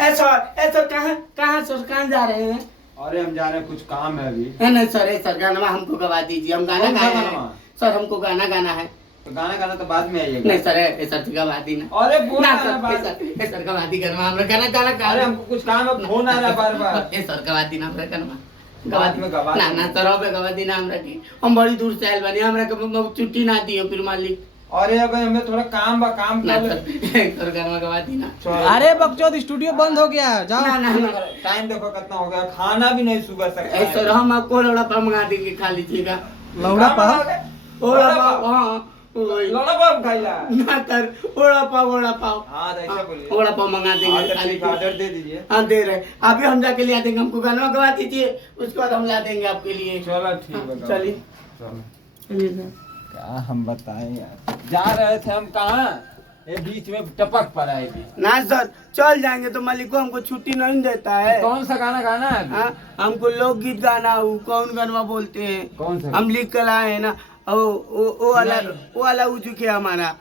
सर कहाँ सर कहाँ जा रहे हैं? अरे हम जा रहे हैं, कुछ काम है अभी। नहीं सर गाना हमको गवा दीजिए, हम गाना गाए हैं सर, हमको गाना गाना है। तो गाना तो बाद में आइएगा। नहीं सर गवा दी ना। अरे बोल ना सर गवा दी करवा हमरा गाना। अरे हमको कुछ काम है, फोन आ रहा बार सर गवा दी ना हमरा करवा गवा ना सर अब गवा दी ना हमरा की। हम बड़ी दूर से आइल बानी, हमरा के छुट्टी ना दियो फिर मालिक। अरे अब हमें थोड़ा काम कर सर करवा गवा दी ना। अरे बकचोद स्टूडियो बंद हो गया, जाओ। ना टाइम देखो कितना हो गया, खाना भी नहीं सुबह से। सर हम आपको लोड़ा पाव मंगा देंगे, खा लीजिएगा। लौड़ा पाव? ओड़ा पाव, हाँ लोड़ा पाव खाइला ना सर, ओड़ा पाव। हाँ ऐसा बोलिए, ओड़ा पाव मंगा देंगे, खा लीजिए। ऑर्डर दे दीजिए। हाँ दे रहे, अभी हम जाके ले देंगे, हमको गाना गवा दीजिए, उसके बाद हम ला देंगे आपके लिए। चलो ठीक है, चलिए सर। क्या हम बताएं यार, जा रहे थे हम कहाँ, ये बीच में टपक पड़ा है। ना सर चल जाएंगे तो मालिक को हमको छुट्टी नहीं देता है। कौन सा गाना गाना है? हमको लोकगीत गाना, कौन गाना बोलते हैं, कौन सा? हम लिख कर लाए हैं ना, वो वाला उजुके हमारा।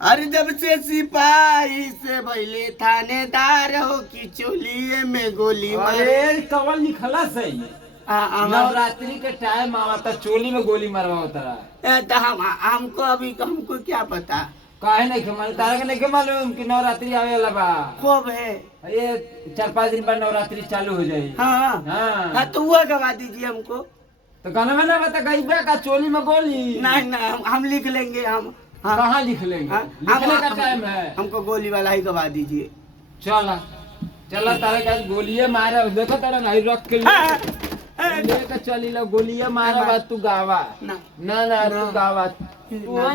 अरे जब से सिपाही से पहले थानेदार हो की चोलिए में गोली मारे। अरे कवल लिखला सही, नवरात्रि के टाइम आवता, चोली में गोली मरवा तो हमको क्या पता, काहे नहीं के मालूम, तारा के नहीं के मालूम कि नवरात्रि आवे वाला बा। कब है? ये 4-5 दिन बाद नवरात्रि चालू हो जाए। हाँ तो वो गवा दीजिए हमको। तो गाना में ना बता गईबा का चोली में गोली। नहीं हम लिख लेंगे। हम कहाँ लिख लेंगे? लिखने का टाइम है। हमको गोली वाला ही गवा दीजिए। चला तारा का गोलियां मारा, देखो तारा नहीं रख के लेकर चली लो, गोलियां मारा बात तू गावा ना तू गावा।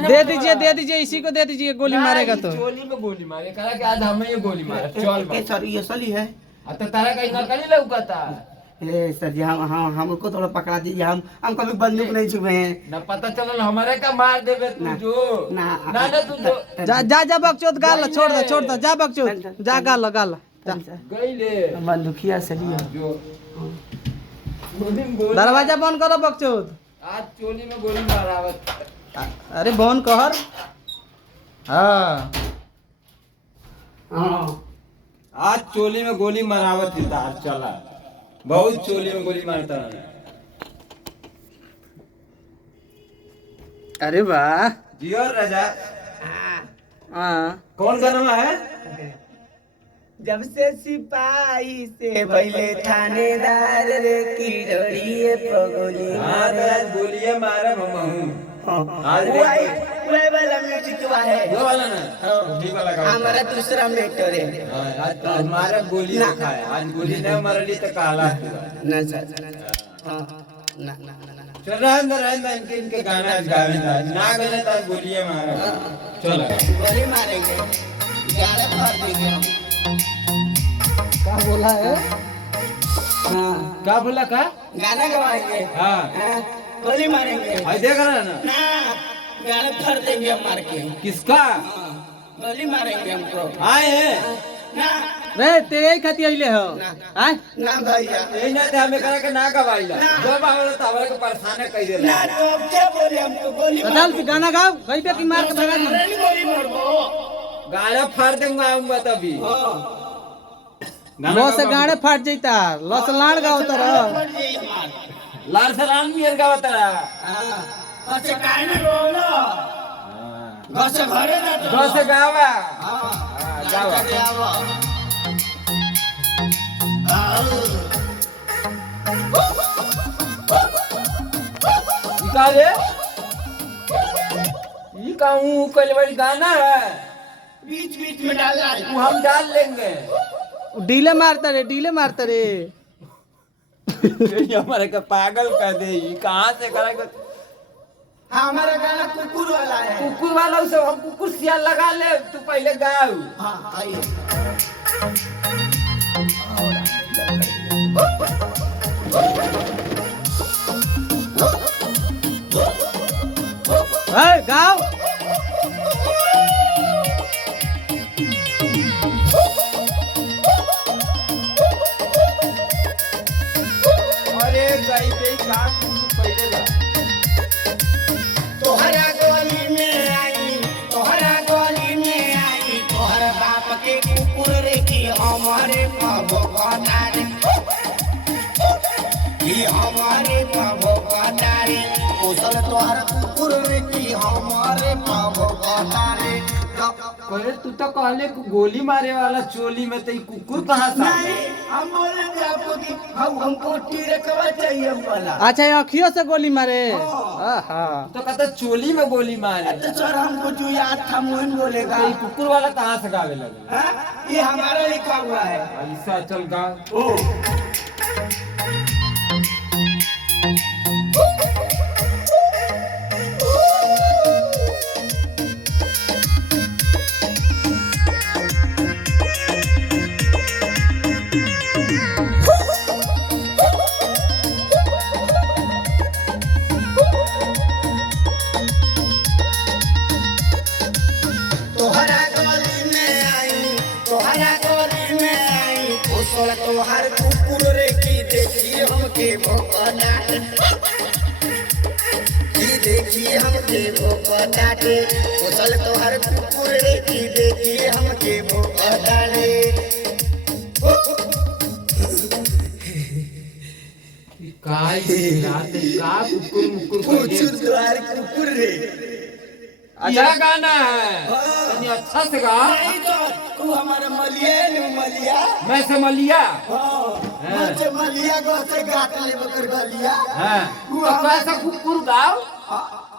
दे दीजिए, इसी को दे दीजिए, गोली मारेगा तो। चोली में गोली मारे करा के आज हमें ये गोली मारा। चल सर ये असली है। तो तारा का इनका कहीं लौकता। सर जी हम हमको थोड़ा पकड़ा दीजिए, हम कभी बंदूक नहीं छुए हैं ना, पता चला हमारे का मार देवे तू जो ना तू जो। जा बकचोद गाल, छोड़ दो, जा बकचोद, जा गाल गई ले बंदूकिया असली है जो। दरवाजा बंद करो बकचोद, आज चोली में गोली मारावत। अरे बंद कर। हाँ आज चोली में गोली मारावत थी तार, चला बहुत चोली में गोली मारता है। अरे वाह, जियो राजा। हाँ कौन गाना है? जब से सिपाही से पहले थानेदार रे की डोरिए पगोली। हाँ आज गोलियां मारा हम। आज वो वाला म्यूजिक है, वो वाला ना, ठीक वाला गाना। हमारा दूसरा मैटर है। आज हमारा गोली रखा है, आज गोली नहीं मारली तो काला ना सर ना चल रहना इनके गाना आज गावे ना गाने तो गोलियां मारा। चलो गोली मारेंगे, 11 फाड़ देंगे हम। क्या बोला है? क्या बोला का? गाना गवाएंगे, गोली मारेंगे। भाई देख रहा ना, 11 फाड़ देंगे हम मार के। किसका गोली मारेंगे हमको। आए हैं ना रे ते खाती आइले हो? हां ना भैया, यही ना थे हमें करा के ना गवाइला, जब आवला तो हमरा को परेशान कर देला। ना तो अब क्या बोले हमको, गोली चल तू गाना गाओ, गई पे की मार के भगा दी। गोली मारबो, गाड़ा फाड़ दूंगा आऊंगा तभी। लो से गाड़े फाट जैता, लस लाड़ गाओ तर लाल सलाम मियर गावत रहा। अच्छा काहे ना बोलो, घर से घरे जा तो दो से गावा। जावा जावा। निकाले ये कहूँ कल वाली गाना है, बीच में डालना है। वो हम डाल लेंगे। डीले मारता रे ये हमारे का पागल कर दे, ये कहाँ से करेगा? हाँ हमारा गाना कुकुर वाला है। कुकुर वाला से हम कुकुर सियाल लगा ले, तू पहले गाओ। हाँ आइए। गाओ। अरे गई पे काम पहले गा। तोहरा गली में आई, तोहरा गली में आई, तोहर बाप के कुकुर रे की हमारे कि हमारे पाभो कटारे पोसल तोहर कुकुर रे कि हमारे पाभो कटारे अरे तू तो कहले गोली मारे वाला चोली में तो कुकुर कहाँ से नहीं हम बोले थे आपको कि हमको टीरे कवा चाहिए वाला। अच्छा ये अखियों से गोली मारे। हाँ तो कहता चोली में गोली मारे। तो सर हमको जो याद था मोहन बोलेगा तो ये कुकुर वाला कहाँ से गावे लगे? ये हमारा लिखा हुआ है। ऐसा चल गा। तोहर कुकुर रे की देखी हमके भोकना की देखी हमके भोकना रे पोसल तोहर कुकुर रे की देखी हमके भोकना रे काय रात का कुकुर मुकुर पूछू तोहर कुकुर रे। अच्छा गाना है यानी अच्छा से गा। नहीं तो तू हमारा मलिया है ना मलिया। मैं से मलिया। मैं से मलिया को से गाट ले बकर गलिया। हाँ तो कैसा कुकुर गाओ?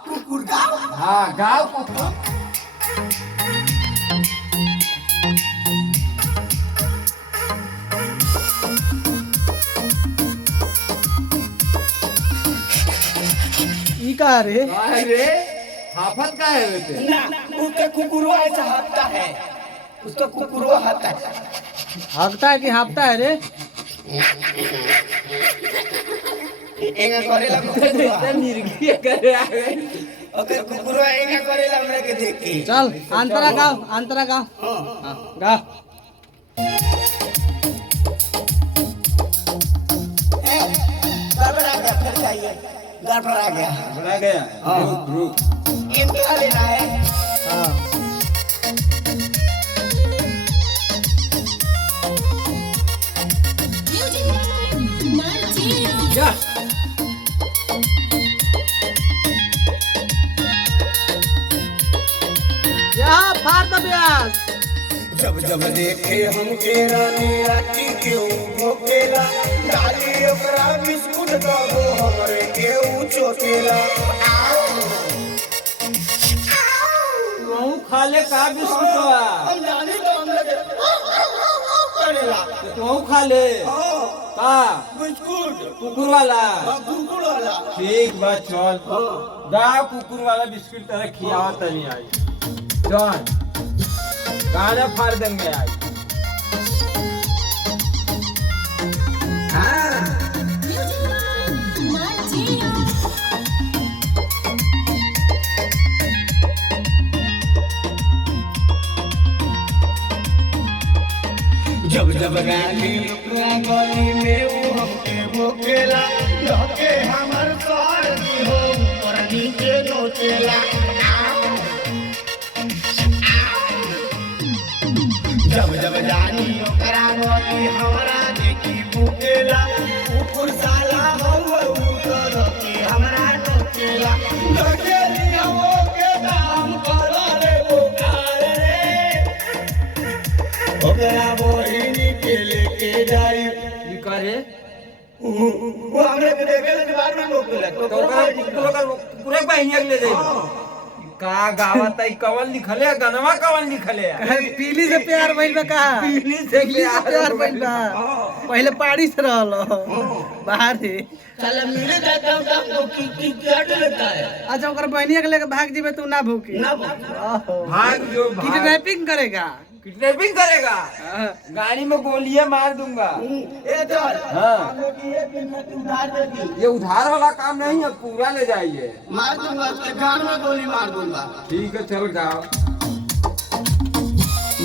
कुकुर गाओ? हाँ गाओ कुकुर। ई का रे? अरे हाफत का है बेटे? ना उसका कुकुरवा ऐसा हफ्ता है उसका कुकुरवा हफ्ता है। हकता है कि हापता है रे? एंगा करेला कुकुरवा निर्गी करे आ गए। ओके कुकुरवा एंगा करेला हमरा के देख के। चल अंतरा गाओ हाँ गा। गड़बड़ा गया बड़ा गया। रुक इनका लेना है। हाँ जा। यहाँ फाड़ दो ब्यास। जब जब देखे हमके रानी राती क्यों भोकेला डाली ओकरा बिस्कुट दबो हमरे केहू चोकेला। तू खा ले का बिस्कुटवा? हम जानी तो हम लगे करेला तू खा ले का बिस्कुट कुकुर वाला। कुकुर वाला ठीक बा चल गा कुकुर वाला बिस्कुट तेरे खियावा तनी आई। चल गाना फाड़ देंगे आज। जब जब रानी ओकरा गली में वो हमके भोकेला लगे हमर सारी हो ऊपर नीचे नोचेला। जब जब जानी ओकरा गली हमरा देखी भूकेला कुकुर साला हो उतर के हमरा नोचेला। लगे लिया वो के दाम करा रे बोकार रे ओकरा बोहिनी के लेके जाई करे वो हमरे के देखे के बाद में मोकला तो कुकुर बहनिया ले दे का गावा तई कवन लिखले गनवा कवन लिखले पीली से प्यार भइल बा का? पीली से प्यार भइल बा। पहले पाड़ी से रहलो बाहर ही। चल मिले जाता हूं तो की काट लेता है। अच्छा ओकर बहनिया के लेके भाग जीबे तू ना भूखी? ना भाग जो किडनैपिंग करेगा। किडनैपिंग करेगा। गाड़ी में गोलियां मार दूंगा। ए चल हाँ ये दिन में तू उधार दे दी ये उधार वाला काम नहीं है पूरा ले जाइए। मार दूंगा उसके कान में गोली मार दूंगा। ठीक है चल गाओ।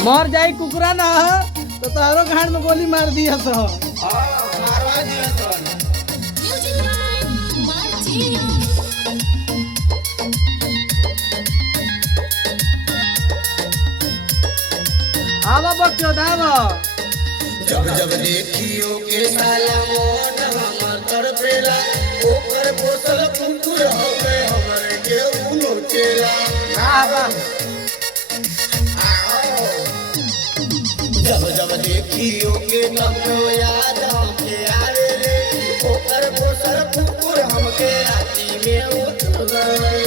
मर जाई कुकुरा ना तो तोहरो घाट में गोली मार दिया तो। मारवा दिया तो आवा बच्चो दावा जब जब देखियो के साला मोट हमर तरफेला ओकर बोतल कुकुर हवे हमरे के उनो चेला जब जब देखियो के तब तो याद हमके आवे रे ओकर बोतल कुकुर हमके राती में उतर गए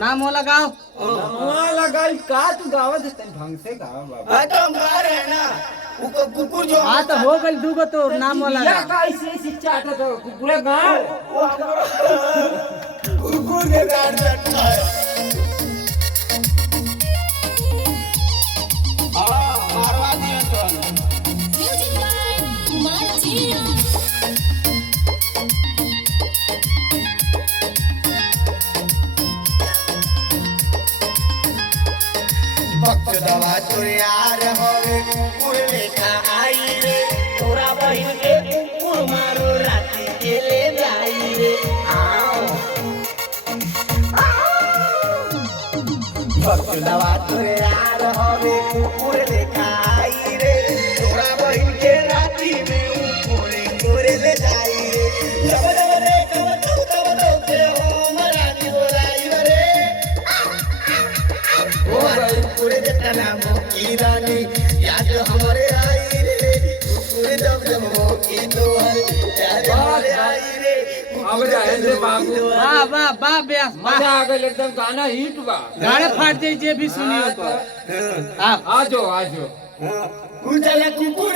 नाम हो लगाओ लगाई का तू गावत है ढंग से गावा बाबा हाँ तो हम गा रहे हैं ना वो कुकुर जो हाँ तो हो गई दूगो तो नाम हो या लगा का ऐसे शिक्षा आता तो पूरा गांव कुकुर के गाड़ बैठा है मारवा दिया तो Music by Martina. भक्त दवा तो यार होवे कुकुर लेखा आई रे तोरा बहिन के कुकुर मारो राती के ले जाई रे आओ भक्त दवा तो यार होवे कुकुर लेखा आई रे तोरा बहिन के राती में कोरे कोरे ले जाई रे जब जब रे कब तो के हो मरानी बोलाई रे ओ भाई पूरे जतना नाम की रानी याद हमारे आई रे पूरे जब जब हो की तोहर याद हमारे आई रे अब जाए रे बाबू वाह वाह वाह बे मजा आ गई एकदम गाना हिट बा गाने फाट जाई जे भी सुनियो तो आ जाओ कुचला कुकुर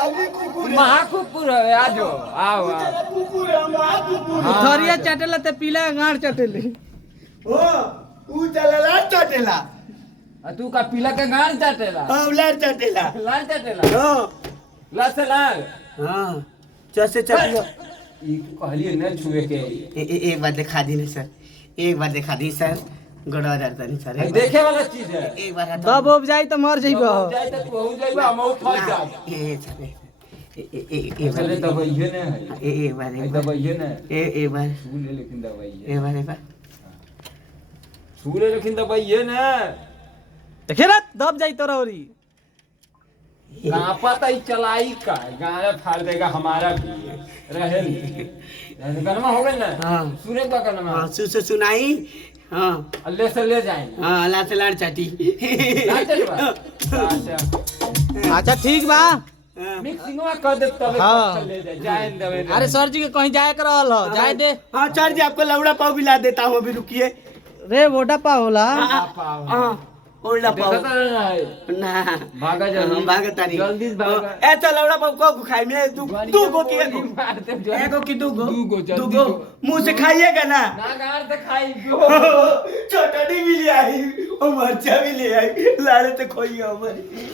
अभी कुकुर महाकुपुर है आ जाओ आओ कुकुर मा कुकुर थरिया चटेला ते पीला गाड़ चटेले ओ कुचला चटेला तू का पीला के गान चाटेला लड़ चटेला लाल चाटेला हां लाल से लाल हां जैसे चटियो ई कहलिए न छुए के एक बार दिखा दी ना सर एक बार दिखा दी सर गड़ा जाता नहीं सर है देखे वाला चीज है एक बार दब उब जाई तो मर जइबो जाए तो तू हो जाइबा हम फंस जा ए चले चले दवाइए ने है एक बार दवाइए ने एक बार छू ले लेकिन दवाइए एक बार छू ले लेकिन दवाइए ने देखे ना दब जाई तोरा औरी कहाँ पता ही चलाई का गाना फाड़ देगा हमारा भी रहे गनमा हो गई ना हाँ। सुने का गनमा हाँ सुनाई हाँ अल्ले से ले जाएंगे हाँ अल्लाह से लाड़ चाटी ना चलवा अच्छा अच्छा ठीक बा मिक्सिंग में कर दे तब हाँ। ले जाए जाए दवे अरे सर जी के कहीं जाए कर रहल हो जाए दे हाँ सर जी आपको लौड़ा पाव भी ला देता हूँ अभी रुकिए रे वोडा पा होला हाँ ओल्डा पाव देखता रहना है ना भागा जल्दी भागा तारी जल्दी भागा ए तो लौड़ा पाव को खाई में दू गो की एगो की दू गो, जल्दी गो मुंह से खाइएगा ना ना गार से खाई गो चटनी भी ले आई और मरचा भी ले आई लाले तो खोइए हमारी